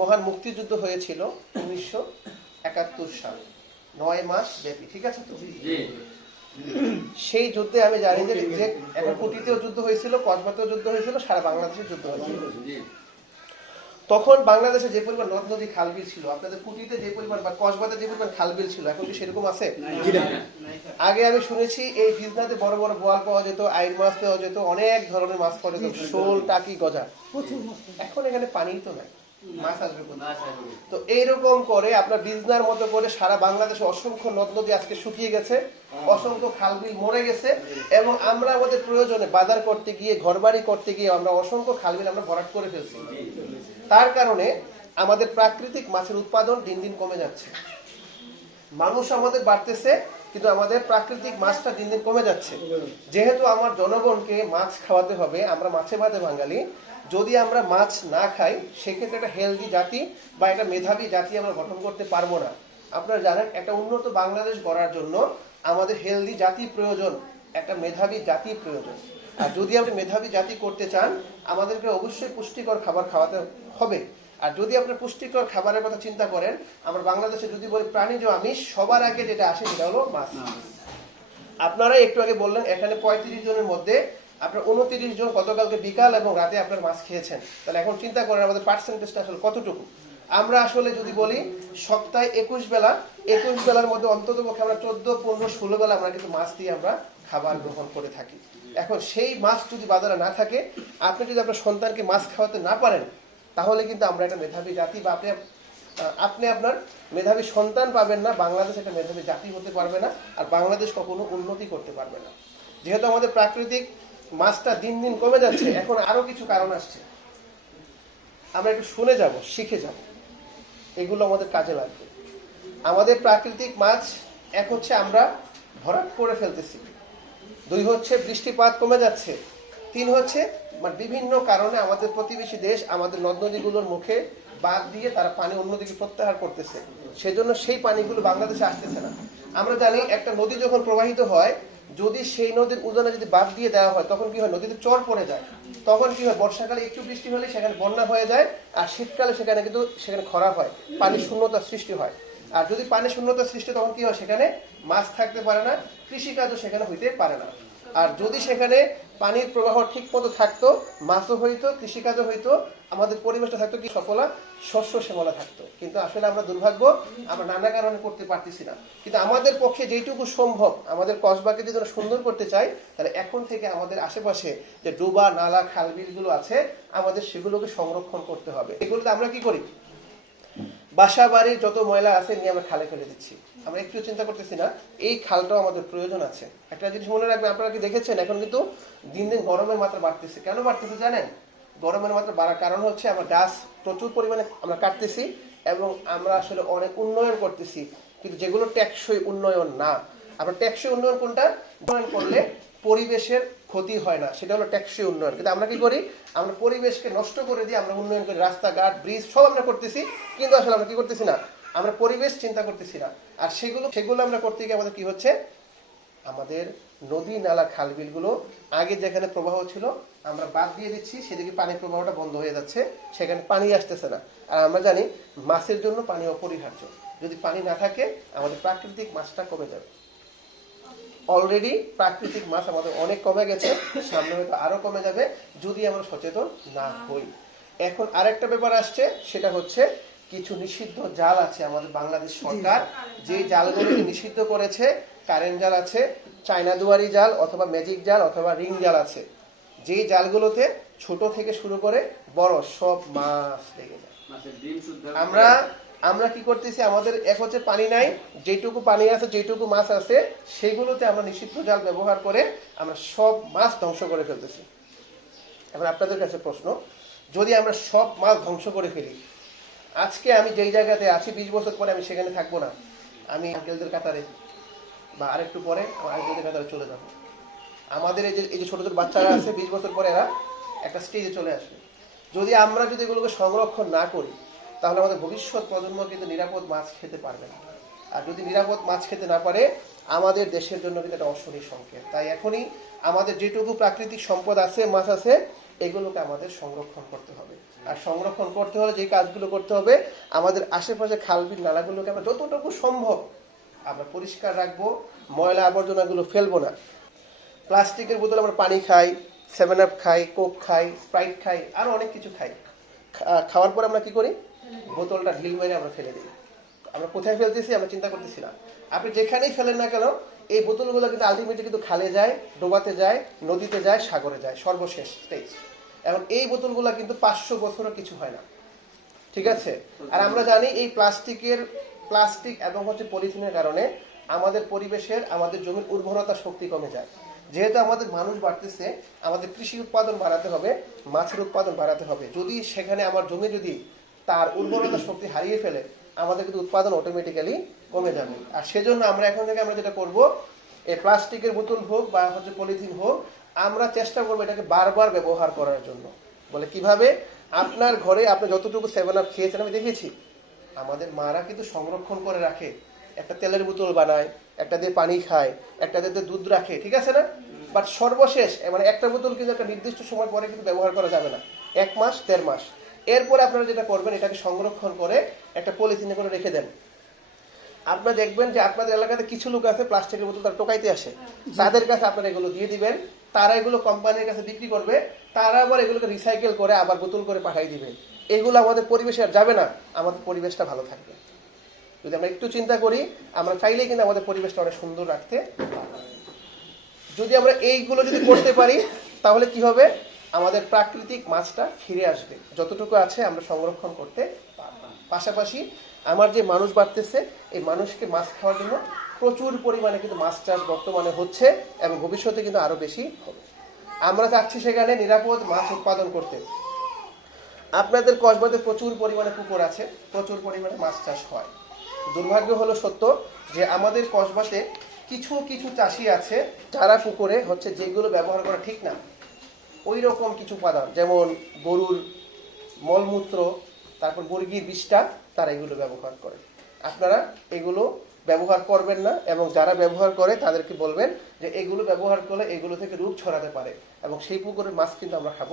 মহান মুক্তিযুদ্ধ হয়েছিল উনিশশো একাত্তর সাল। নয় মাস ব্যাপী ঠিক আছে তো? সেই যুদ্ধে আমি জানি যে এখন কুটিতেও যুদ্ধ হয়েছিল কসবাতেও যুদ্ধ হয়েছিল সারা বাংলাদেশে যুদ্ধ হয়েছিল। তখন বাংলাদেশে যে পরিমাণ নদ নদী খালবিল ছিল আপনাদের কুটিতে যে পরিমাণ বা কসবাতে যে পরিমাণ খালবিল ছিল এখন কি সেরকম আছে? আগে আমি শুনেছি এই বিজনাতে বড় বড় বোয়াল পাওয়া যেত আইন মাছ পাওয়া যেত অনেক ধরনের মাছ পাওয়া যেত শোল টাকি গজা। এখন এখানে পানি তো নাই। তো এইরকম করে আপনার বিজনার মতো করে সারা বাংলাদেশে অসংখ্য নদ নদী আজকে শুকিয়ে গেছে অসংখ্য খালবিল মরে গেছে এবং আমরা আমাদের প্রয়োজনে বাজার করতে গিয়ে ঘরবাড়ি করতে গিয়ে আমরা অসংখ্য খালবিল আমরা ভরাট করে ফেলছি। তার কারণে আমাদের প্রাকৃতিক মাছের উৎপাদন দিন দিন কমে যাচ্ছে। মানুষ আমাদের বাড়তেছে কিন্তু আমাদের প্রাকৃতিক মাছটা দিন দিন কমে যাচ্ছে। যেহেতু আমার জনগণকে মাছ খাওয়াতে হবে, আমরা মাছে ভাতে বাঙালি, যদি আমরা মাছ না খাই, সেক্ষেত্রে একটা হেলদি জাতি বা একটা মেধাবী জাতি আমরা গঠন করতে পারব না। আপনারা জানেন, একটা উন্নত বাংলাদেশ গড়ার জন্য আমাদের হেলদি জাতি প্রয়োজন, একটা মেধাবী জাতি প্রয়োজন। আর যদি আপনি মেধাবী জাতি করতে চান, আমাদেরকে অবশ্যই পুষ্টিকর খাবার খাওয়াতে হবে। আর যদি আপনি পুষ্টিকর খাবারের কথা চিন্তা করেন আমরা বাংলাদেশে যদি বলি প্রাণীজ আমিষ সবার আগে যেটা আসে সেটা হলো মাছ। আপনারা একটু আগে বললেন এখানে পঁয়ত্রিশ জনের মধ্যে আপনার উনত্রিশ জন গতকালকে বিকাল এবং রাতে আপনার মাছ খেয়েছেন। তাহলে এখন চিন্তা করেন আমাদের পার্সেন্টেজটা আসলে কতটুকু? আমরা আসলে যদি বলি সপ্তাহে একুশ বেলা একুশ বেলার মধ্যে অন্তত পক্ষে আমরা চোদ্দ পনেরো ষোলো বেলা আমরা কিন্তু মাছ দিয়ে আমরা খাবার গ্রহণ করে থাকি। এখন সেই মাছ যদি বাজারে না থাকে আপনি যদি আপনার সন্তানকে মাছ খাওয়াতে না পারেন তাহলে কিন্তু আমরা একটা মেধাবী জাতি বা আপনি আপনি আপনার মেধাবী সন্তান পাবেন না বাংলাদেশ একটা মেধাবী জাতি হতে পারবে না আর বাংলাদেশ কখনো উন্নতি করতে পারবে না। যেহেতু আমাদের প্রাকৃতিক মাছটা দিন দিন কমে যাচ্ছে এখন আরও কিছু কারণ আসছে। আমরা একটু শুনে যাব শিখে যাব। এগুলো আমাদের কাজে লাগবে। আমাদের প্রাকৃতিক মাছ এক হচ্ছে আমরা ভরাট করে ফেলতেছি। দুই হচ্ছে বৃষ্টিপাত কমে যাচ্ছে। তিন হচ্ছে মানে বিভিন্ন কারণে আমাদের প্রতিবেশী দেশ আমাদের নদ নদীগুলোর মুখে বাদ দিয়ে তারা পানি অন্যদিকে প্রত্যাহার করতেছে। সেজন্য সেই পানিগুলো বাংলাদেশে আসতেছে না। আমরা জানি একটা নদী যখন প্রবাহিত হয়, যদি সেই নদীর উজানে যদি বাদ দিয়ে দেওয়া হয়, তখন কি হয়? নদীতে চর পড়ে যায়। তখন কি হয়? বর্ষাকালে একটু বৃষ্টি হলে সেখানে বন্যা হয়ে যায়, আর শীতকালে সেখানে কিন্তু সেখানে খরা হয়, পানি শূন্যতার সৃষ্টি হয়। আর যদি পানি শূন্যতার সৃষ্টি তখন কি হয়? সেখানে মাছ থাকতে পারে না, কৃষিকাজও সেখানে হইতে পারে না। আর যদি সেখানে পানির প্রবাহ ঠিক মতো থাকতো, মাছও হইতো, কৃষিকাজও হইতো, আমাদের পরিবেশটা থাকতো কি সফলা, শস্য শ্যামলা থাকতো। কিন্তু আসলে আমরা দুর্ভাগ্য, আমরা নানা কারণে করতে পারতেছি না। কিন্তু আমাদের পক্ষে যেইটুকু সম্ভব, আমাদের কসবাকে যদি আমরা সুন্দর করতে চাই, তাহলে এখন থেকে আমাদের আশেপাশে যে ডোবা, নালা খালবিলগুলো আছে, আমাদের সেগুলোকে সংরক্ষণ করতে হবে। এগুলোতে আমরা কি করি? বাসা বাড়ির যত ময়লা আছে, নিয়ে আমরা খালে ফেলে দিচ্ছি। আমরা একটু চিন্তা করতেছি না। এই খালটাও আমাদের প্রয়োজন আছে। একটা জিনিস মনে রাখবেন, আপনারা কি দেখেছেন? এখন কিন্তু দিন দিন গরমের মাত্রা বাড়তেছে। কেন বাড়তেছে জানেন? গরমের মাত্রা বাড়ার কারণ হচ্ছে আমরা গাছ প্রচুর পরিমাণে আমরা কাটতেছি এবং আমরা আসলে অনেক উন্নয়ন করতেছি। কিন্তু যেগুলো টেকসই উন্নয়ন না। আমরা টেকসই উন্নয়ন কোনটা? উন্নয়ন করলে পরিবেশের ক্ষতি হয় না। সেটা হলো টেকসই উন্নয়ন। কিন্তু আমরা কি করি? আমরা পরিবেশকে নষ্ট করে দিয়ে আমরা উন্নয়ন করি। রাস্তাঘাট, ব্রিজ সব আমরা করতেছি। কিন্তু আসলে আমরা কি করতেছি না? আমরা পরিবেশ চিন্তা করতেছি না। আর সেগুলো সেগুলো আমরা করতে গিয়ে আমাদের কি হচ্ছে? আমাদের নদী নালা খালবিলগুলো আগে যেখানে প্রবাহ ছিল, আমরা বাদ দিয়ে দিচ্ছি, সেদিকে পানির প্রবাহটা বন্ধ হয়ে যাচ্ছে, সেখানে পানি আসতেছে না। আর আমরা জানি, মাছের জন্য পানি অপরিহার্য। যদি পানি না থাকে, আমাদের প্রাকৃতিক মাছটা কমে যাবে। অলরেডি প্রাকৃতিক মাছ আমাদের অনেক কমে গেছে, সামনে হয়তো আরও কমে যাবে, যদি আমরা সচেতন না হই। এখন আরেকটা ব্যাপার আসছে, সেটা হচ্ছে কিছু নিষিদ্ধ জাল আছে আমাদের বাংলাদেশ সরকার। যে জালগুলোকে নিষিদ্ধ করেছে কারেন্ট জাল আছে চায়না দুয়ারি জাল অথবা ম্যাজিক জাল অথবা রিং জাল আছে। যেই জালগুলোতে ছোট থেকে শুরু করে বড় সব মাছ লেগে যায়। মাছের ডিম শুদ্ধ আমরা আমরা কি করতেছি আমাদের এক হচ্ছে পানি নাই যেটুকু পানি আছে যেটুকু মাছ আছে সেগুলোতে আমরা নিষিদ্ধ জাল ব্যবহার করে আমরা সব মাছ ধ্বংস করে ফেলতেছি। এবার আপনাদের কাছে প্রশ্ন যদি আমরা সব মাছ ধ্বংস করে ফেলি আজকে আমি যেই জায়গাতে আছি, বিশ বছর পরে আমি সেখানে থাকব না। আমি আঙ্কেলদের কাতারে বা আরেকটু পরে আমার আঙ্কেলদের কাতারে চলে যাব। আমাদের এই যে এই যে ছোটো ছোটো বাচ্চারা আছে, বিশ বছর পরে এরা একটা স্টেজে চলে আসবে। যদি আমরা যদি এগুলোকে সংরক্ষণ না করি, তাহলে আমাদের ভবিষ্যৎ প্রজন্ম কিন্তু নিরাপদ মাছ খেতে পারবে না। আর যদি নিরাপদ মাছ খেতে না পারে, আমাদের দেশের জন্য কিন্তু একটা অশনি সংকেত। তাই এখনই আমাদের যেটুকু প্রাকৃতিক সম্পদ আছে, মাছ আছে এগুলোকে আমাদের সংরক্ষণ করতে হবে। আর সংরক্ষণ করতে হলে যে কাজগুলো করতে হবে, আমাদের আশেপাশে খালবিল নালাগুলোকে আমরা যতটুকু সম্ভব আমরা পরিষ্কার রাখব, ময়লা আবর্জনাগুলো ফেলব না। প্লাস্টিকের বোতলে আমরা পানি খাই সেভেন আপ খাই কোক খাই স্প্রাইট খাই, আরও অনেক কিছু খাই। খাওয়ার পর আমরা কি করি? বোতলটা ঢিল মেরে আমরা ফেলে দিই। আমরা কোথায় ফেলতেছি? আমরা চিন্তা করতেছি না। আপনি যেখানেই ফেলেন না কেন এই বোতলগুলো কিন্তু আলটিমেটলি কিন্তু খালে যায়, ডোবাতে যায়, নদীতে যায়, সাগরে যায়, সর্বশেষ স্টেজ এখন এই বোতলগুলো কিন্তু পাঁচশো বছরও কিছু হয় না। ঠিক আছে? আর আমরা জানি এই প্লাস্টিকের, প্লাস্টিক এবং হচ্ছে পলিথিনের কারণে আমাদের পরিবেশের, আমাদের জমির উর্বরতা শক্তি কমে যায়। যেহেতু আমাদের মানুষ বাড়তেছে, আমাদের কৃষি উৎপাদন বাড়াতে হবে, মাছের উৎপাদন বাড়াতে হবে। যদি সেখানে আমার জমি যদি তার উর্বরতা শক্তি হারিয়ে ফেলে, আমাদের কিন্তু উৎপাদন অটোমেটিক্যালি কমে যাবে। আর সেজন্য আমরা এখন থেকে আমরা যেটা করব, এই প্লাস্টিকের বোতল হোক বা হচ্ছে পলিথিন হোক, আমরা চেষ্টা করব এটাকে বারবার ব্যবহার করার জন্য। বলে কীভাবে? আপনার ঘরে আপনি যতটুকু সেভেন আপ খেয়েছেন, আমি দেখেছি আমাদের মারা কিন্তু সংরক্ষণ করে রাখে। একটা তেলের বোতল বানায়, একটা দিয়ে পানি খায়, একটা দিয়ে দুধ রাখে, ঠিক আছে না? বাট সর্বশেষ মানে একটা বোতল কিন্তু একটা নির্দিষ্ট সময় পরে কিন্তু ব্যবহার করা যাবে না। এক মাস, দেড় মাস। এরপরে আপনারা যেটা করবেন, এটাকে সংরক্ষণ করে একটা পলিথিনে করে রেখে দেন। আপনারা দেখবেন যে আপনাদের এলাকাতে কিছু লোক আছে প্লাস্টিকের বোতল তারা টোকাইতে আসে। তাদের কাছে আপনারা এগুলো দিয়ে দিবেন। তারা এগুলো কোম্পানির কাছে বিক্রি করবে। তারা আবার এগুলোকে রিসাইকেল করে আবার বোতল করে পাঠাই দিবে। এগুলো আমাদের পরিবেশে আর যাবে না। আমাদের পরিবেশটা ভালো থাকবে। যদি আমরা একটু চিন্তা করি আমরা চাইলেই কিন্তু আমাদের পরিবেশটা অনেক সুন্দর রাখতে। যদি আমরা এইগুলো যদি করতে পারি তাহলে কি হবে? আমাদের প্রাকৃতিক মাছটা ফিরে আসবে। যতটুকু আছে আমরা সংরক্ষণ করতে। পাশাপাশি আমার যে মানুষ বাড়তেছে, এই মানুষকে মাছ খাওয়ার জন্য প্রচুর পরিমাণে কিন্তু মাছ চাষ বর্তমানে হচ্ছে এবং ভবিষ্যতে কিন্তু আরও বেশি হবে। আমরা চাচ্ছি সেখানে নিরাপদ মাছ উৎপাদন করতে। আপনাদের কসবাতে প্রচুর পরিমাণে পুকুর আছে, প্রচুর পরিমাণে মাছ চাষ হয়। দুর্ভাগ্য হলো সত্য যে আমাদের কসবাতে কিছু কিছু চাষি আছে যারা পুকুরে হচ্ছে যেগুলো ব্যবহার করা ঠিক না। ওই রকম কিছু উপাদান, যেমন গরুর মলমূত্র তারপর মুরগির বিষটা, তারা এগুলো ব্যবহার করে। আপনারা এগুলো ব্যবহার করবেন না এবং যারা ব্যবহার করে তাদেরকে বলবেন যে এগুলো ব্যবহার করলে এগুলো থেকে রোগ ছড়াতে পারে এবং সেই পুকুরের মাছ কিন্তু আমরা খাব